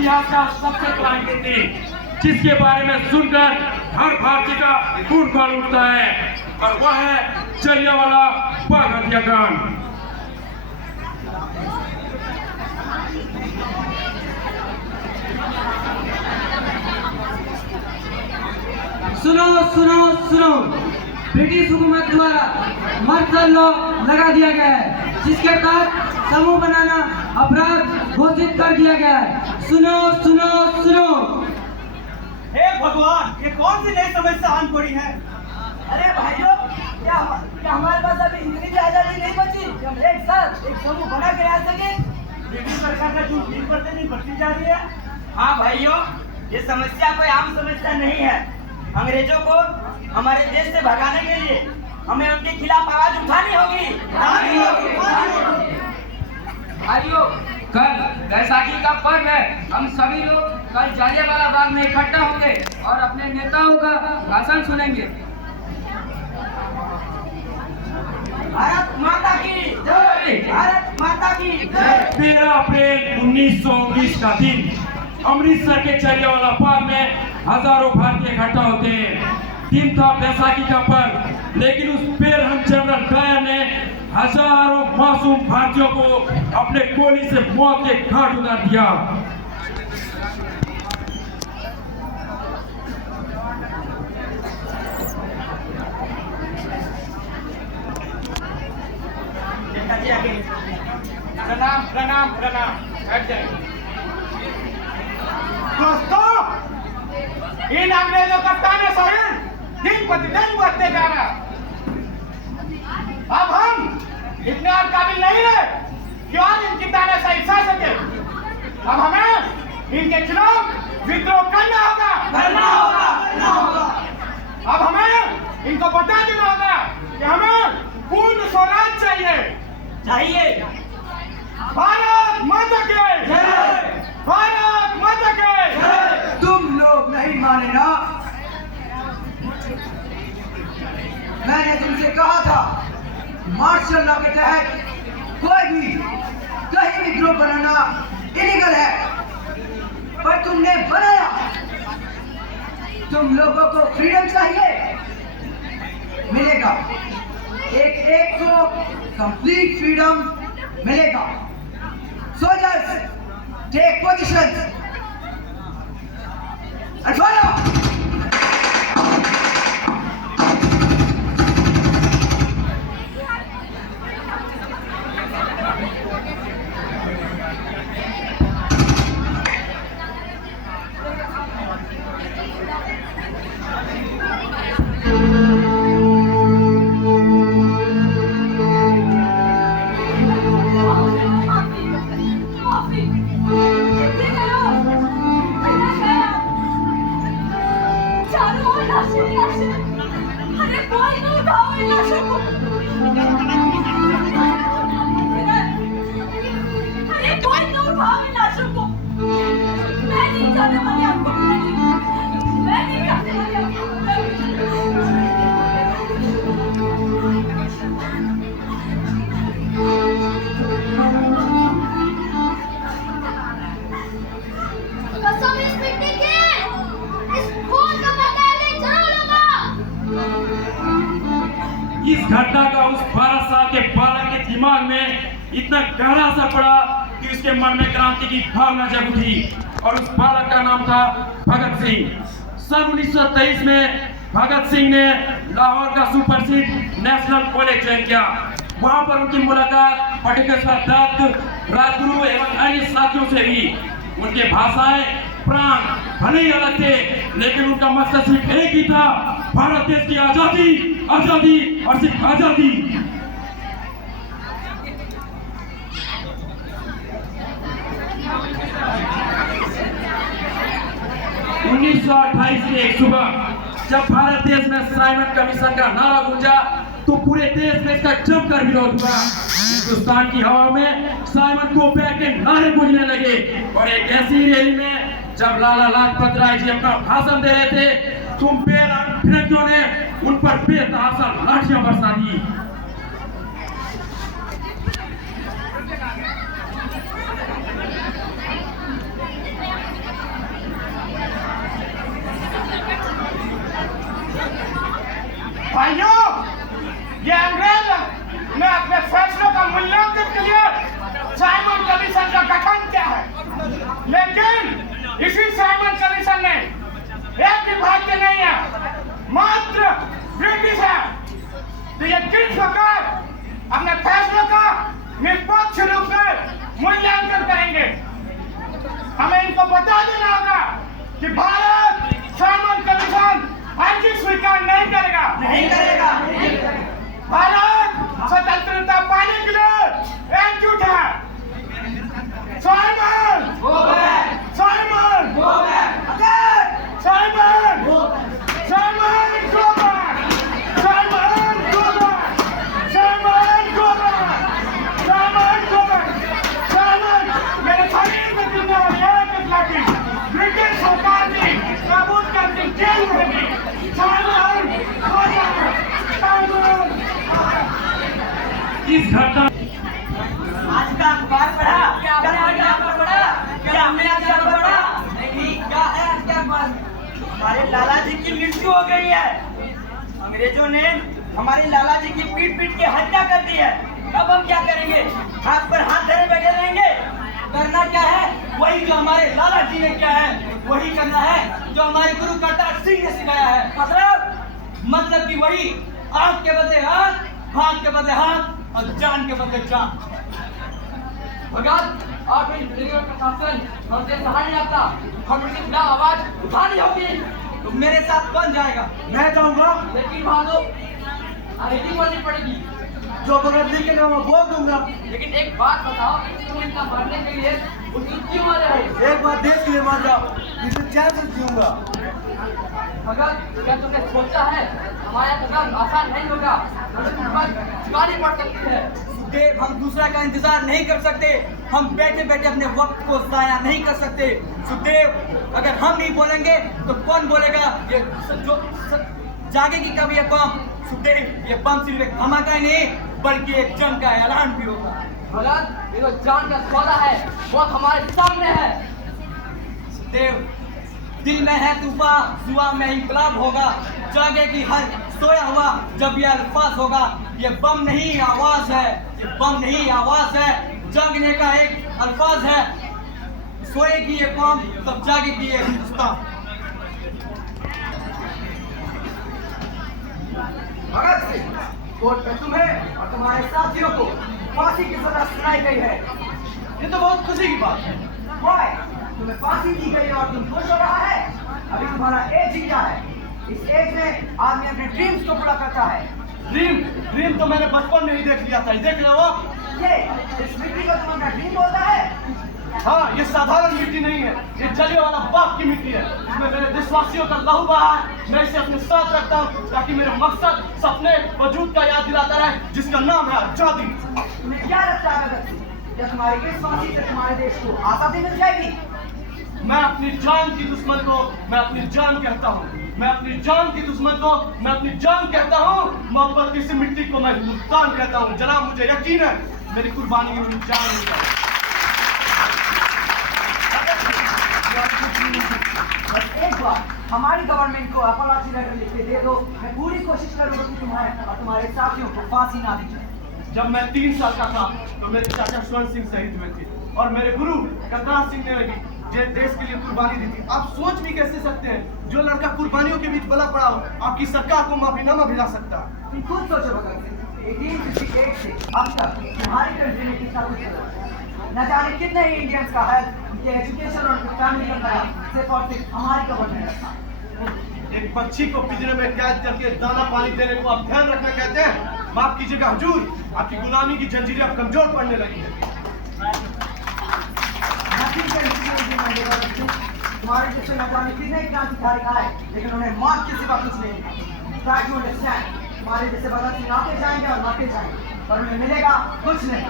इतिहास का सबसे क्रांति थी, जिसके बारे में सुनकर हर भारतीय का खून खौल उठता है, और वह है जलियांवाला बाग हत्याकांड। सुनो सुनो सुनो, ब्रिटिश हुकूमत द्वारा मार्शल लॉ लगा दिया गया है, जिसके तहत समूह बनाना अपराध घोषित कर दिया गया है। सुनो सुनो सुनो। हे भगवान, ये कौन सी नई समस्या आन पड़ी है? अरे भाइयों, क्या हमारे पास अभी इतनी भी आजादी नहीं बची कि हम एक साथ एक समूह बना के रह सके? ब्रिटिश सरकार का जो दिन प्रतिदिन बढ़ती जा रही है। हाँ भाइयों, ये समस्या कोई आम समस्या नहीं है। अंग्रेजों को हमारे देश से भगाने के लिए हमें उनके खिलाफ आवाज उठानी होगी। भाइयों, कल बैसाखी का पर्व है। हम सभी लोग कल जलियांवाला बाग में इकट्ठा होंगे और अपने नेताओं का भाषण सुनेंगे। भारत माता की जय, भारत माता की जय। 13 अप्रैल 1919 का दिन अमृतसर के जलियांवाला बाग में हजारों भारतीय इकट्ठा होते हैं। दिन था बैसाखी का पर्व, लेकिन उस बेरहम जनरल डायर ने हजारों मासूम भारतीयों को अपने गोली से मौत के घाट उतार दिया। प्रणाम प्रणाम प्रणाम। दोस्तों, इन अंग्रेजों का तानाशाही दिन प्रतिदिन बढ़ते जा रहा। अब हम इतने और काबिल नहीं रहे कि और इनकी तानाशाही सह सके। अब हमें इनके खिलाफ विद्रोह करना होगा। अब हमें इनको बता देना होगा कि हमें पूर्ण स्वराज चाहिए। भारत माता की जय, भारत माता की जय। तुम लोग नहीं माने ना? मैंने तुमसे कहा था मार्शल लॉ के तहत कोई भी कहीं भी ग्रुप बनाना इलीगल है, पर तुमने बनाया। तुम लोगों को फ्रीडम चाहिए, मिलेगा। एक को कंप्लीट फ्रीडम मिलेगा। Soldiers, take position and fire! इस घटना का उस 12 साल के बालक के दिमाग में इतना गहरा असर पड़ा कि उसके मन में क्रांति की भावना जग उठी, और उस बालक का नाम था भगत सिंह। सन 1923 में भगत सिंह ने लाहौर का सुप्रसिद्ध नेशनल कॉलेज ज्वाइन किया। वहां पर उनकी मुलाकात पटेश्वर दत्त, राजगुरु एवं अन्य साथियों से हुई। उनके भाषाएं प्राण भले ही अलग थे, लेकिन उनका मकसद सिर्फ एक ही था, भारत देश की आजादी, आजादी और सिर्फ आजादी। 1928 की एक सुबह जब भारत देश में साइमन कमीशन का नारा गूंजा तो पूरे देश में इसका जमकर विरोध हुआ। हिंदुस्तान की हवा में साइमन को बैक के नारे गूंजने लगे, और एक ऐसी रैली में जब लाला लाजपत राय जी अपना भाषण दे रहे थे तो फिरंगियों ने उन पर बेतहाशा लाठियां बरसा दी। इसी साइमन कमीशन ने एक भी भारतीय नहीं है, मात्र ब्रिटिश है। तो ये किस वक्त अपने फैसलों का निष्पक्ष रूप से मूल्यांकन करेंगे? हमें इनको बता देना होगा कि भारत साइमन कमीशन अर्जी स्वीकार नहीं करेगा, नहीं करेगा। भारत स्वतंत्रता पाने के लिए एकजुट है। Simon Simon Simon Simon go back, Simon go back, Simon go back, Simon go back, Simon. मेरे शरीर में गिरने वाली एक लाठी ब्रिटिश सरकार की काबूल करके जेल में रहेगी। Simon go back, Simon. इस घटना आज का अखबार पढ़ा? क्या आपने आज अखबार पढ़ा? क्या हमने आज अखबार पढ़ा? नहीं, क्या है आज के अखबार? हमारे लाला जी की मृत्यु हो गई है। अंग्रेजों ने हमारे लाला जी की पीट पीट के हत्या कर दी है। अब हम क्या करेंगे? हाथ पर हाथ धरे बैठे रहेंगे? करना क्या है? वही जो हमारे लाला जी ने किया है वही करना है जो हमारे गुरु करतार सिंह ने सिखाया है। मतलब कि वही आंख के बदले आंख, हाथ के बदले हाथ और जान के बदले जान। भगत, आप इन वीडियो का शासन हमसे सहा नहीं आता। हम इनके खिलाफ आवाज उठानी होगी। तो मेरे साथ कौन जाएगा? मैं जाऊंगा, लेकिन भालो अंग्रेजी बोलनी पड़ेगी। जो भगत जी के नाम बोल दूंगा। लेकिन एक बात बताओ, तुम इनका मरने के लिए उनकी क्यों मारे हो? एक बार देश के लिए मार जाओ, इसे चैन से जीऊंगा। भगत, क्या तुमने सोचा है हमारा कदम आसान नहीं होगा? हमें तुम पर चुकानी पड़ सकती है। देव, हम दूसरा का इंतजार नहीं कर सकते। हम बैठे बैठे अपने वक्त को जाया नहीं कर सकते। सुखदेव, अगर हम नहीं बोलेंगे तो कौन बोलेगा? ये जागेगी कभी ये कौम? सुखदेव, ये बम सिर्फ एक धमाका ही नहीं बल्कि एक जंग का ऐलान भी होगा। भगत, ये जो जान का सौदा है वो हमारे सामने है। सुखदेव, दिल में है तूफान, जुआ में इंकलाब होगा। जागेगी हर सोया हुआ जब ये अल्फाज होगा। ये बम नहीं आवाज है, ये बम नहीं आवाज है, जागने का एक अल्फाज है। सोएगी ये कौम तब जागेगी ये हिंदुस्तान। भगत सिंह, कोर्ट में तुम्हें और तुम्हारे साथियों को फांसी की सजा सुनाई गई है। ये तो बहुत खुशी की बात है। Why? तुम्हें फांसी दी गई और तुम खुश हो रहा है? अभी तुम्हारा एज ही क्या है? इस एज में आदमी अपने ड्रीम्स को पूरा करता है। ड्रीम तो मैंने बचपन में ही देख लिया था। देख रहे हो आप? ये इस मिट्टी को तुम अपना ड्रीम बोलता है? हाँ, ये साधारण मिट्टी नहीं है, ये जले वाला बाप की मिट्टी है। इसमें मेरे देशवासियों का लहू बहा है। मैं इसे अपने साथ रखता हूँ ताकि मेरा मकसद सपने वजूद का याद दिलाता रहे, जिसका नाम है आजादी। तुम्हें क्या लगता है भगत सिंह, क्या तुम्हारी इस फांसी से तुम्हारे देश को आजादी मिल जाएगी? मैं अपनी जान की दुश्मन को मैं अपनी जान कहता हूँ। मैं अपनी जान की दुश्मन को मैं अपनी जान कहता हूँ। मोहब्बत की मिट्टी को मैं हिंदुस्तान कहता हूँ। जनाब, मुझे यकीन है मेरी कुर्बानी में उनकी जान मिल जाएगी। बस एक बार हमारी गवर्नमेंट को अपॉलॉजी लेटर लिख के दे दो। मैं पूरी कोशिश करूंगा कि तुम्हारे और तुम्हारे साथियों को फांसी ना दी जाए। जब मैं 3 साल का था तो मेरे चाचा स्वर्ण सिंह शहीद हुए थे और मेरे गुरु करतार सिंह ने जो देश के लिए कुर्बानी दी थी। आप सोच भी कैसे सकते हैं, जो लड़का कुर्बानियों के बीच बला पड़ा हो, आपकी सरकार को माफीनामा भिला सकता। तुम खुद सोचो भगत सिंह, 1858 से अब तक तुम्हारी कंट्री में कितना कुछ हुआ। न जाने कितने ही इंडियंस का हेल्थ, उनके एजुकेशन और उनकी फैमिली का खयाल सिर्फ और सिर्फ हमारी गवर्नमेंट रखा। एक पक्षी को पिंजरे में कैद करके दाना पानी देने को आप ध्यान रखना कहते हैं? माफ कीजिएगा हुजूर, आपकी गुलामी की जंजीरें अब कमजोर पड़ने लगी है। तुम्हारे जैसे न जाने कितने क्रांतिकारी आए लेकिन उन्हें मौत के सिवा कुछ नहीं। Try to understand, तुम्हारे जैसे भगत सिंह आते जाएंगे और आते जाएंगे पर उन्हें मिलेगा कुछ नहीं।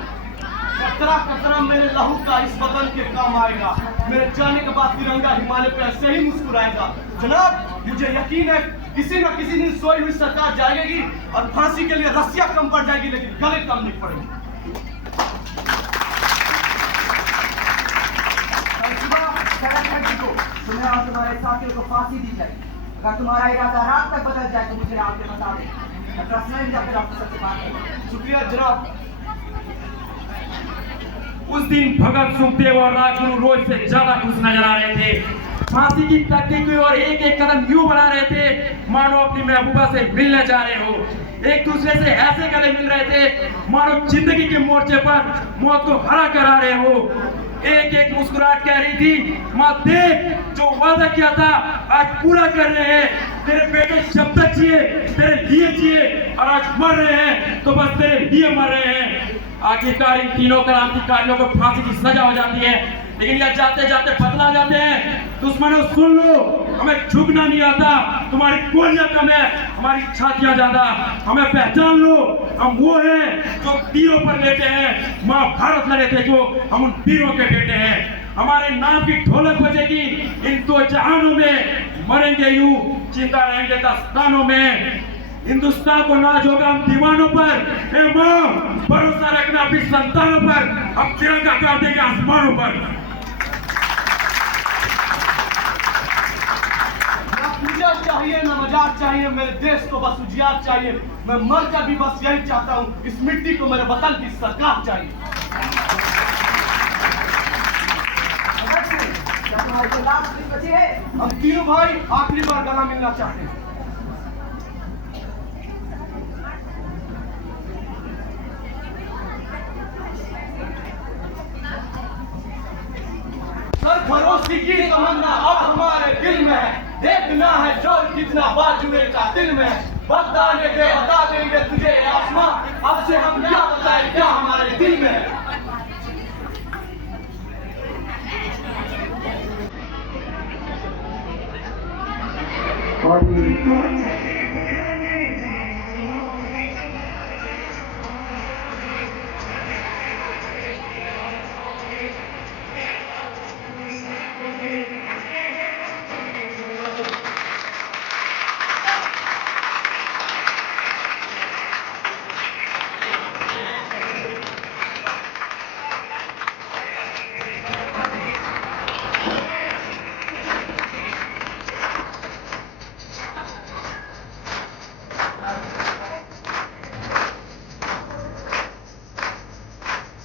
कतरा कतरा मेरे लहू का इस बदन के काम आएगा। मेरे जाने के बाद तिरंगा हिमालय पे ऐसे ही मुस्कुराएगा। जनाब, मुझे यकीन है किसी न किसी दिन सोई हुई सरकार जाएगी और फांसी के लिए रस्सियां कम पड़ जाएगी लेकिन गले कम नहीं पड़ेगी। तुम्हें और तुम्हारे साथियों को फांसी दी जाए। अगर तुम्हारा इरादा रात तक बदल जाए तो मुझे आपके बता दें। मैं पर्सनली जाकर आपके साथ बात करूंगा। शुक्रिया जनाब। उस दिन भगत, सुखदेव और राजगुरु रोज से ज्यादा खुश नजर आ रहे थे। फांसी की तकनीक की और एक एक कदम यूं बढ़ा रहे थे मानो अपनी महबूबा से मिलने जा रहे हो। एक दूसरे से ऐसे गले मिल रहे थे मानो जिंदगी के मोर्चे पर मौत को हरा कर आ रहे हो। एक एक मुस्कुराहट कह रही थी, माँ देख जो वादा किया था आज पूरा कर रहे हैं। तेरे बेटे जब तक जिए तेरे लिए जिए और आज मर रहे हैं तो बस तेरे लिए मर रहे हैं। आखिरकार इन तीनों क्रांतिकारियों को फांसी की सजा हो जाती है, लेकिन यह जाते जाते बदला जाते हैं। दुश्मनों सुन लो, हमें झुकना नहीं आता, तुम्हारी गोलियां कम है, हमारी छातियां ज्यादा। हमें पहचान लो, हम वो हैं जो तीरों पर लेटे हैं। माँ भारत लड़े थे जो, हम उन वीरों के बेटे हैं। हमारे नाम की ढोलक बजेगी इन दो जहानों में, मरेंगे यूं जिंदा रहेंगे दास्तानों में। हिंदुस्तान को नाज होगा हम दीवानों पर। ए माँ भरोसा रखना अपनी संतानों पर, हम तिरंगा कर देंगे आसमानों पर। पूजा चाहिए ना मजाक चाहिए, मेरे देश को बस उजियार चाहिए। मैं मर कर भी बस यही चाहता हूँ, इस मिट्टी को मेरे वतन की सरकार चाहिए। क्या तुम्हारे को लास्ट दिन बचे हैं? हम तीनों भाई आखिरी बार गला मिलना चाहते हैं। सरफरोशी की तमन्ना अब हमारे दिल में है, देखना है जो कितना बाजुए का दिल में है। बताने दे बता देंगे तुझे आसमां, अब से हम क्या बताएं क्या हमारे दिल में है।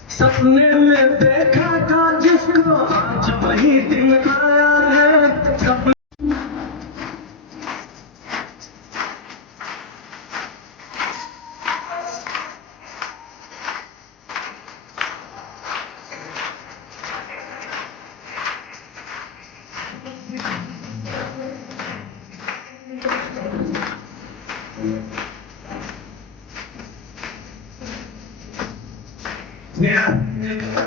सपने में देखा था जिसको आज वही दिन आया है। सपने Yeah.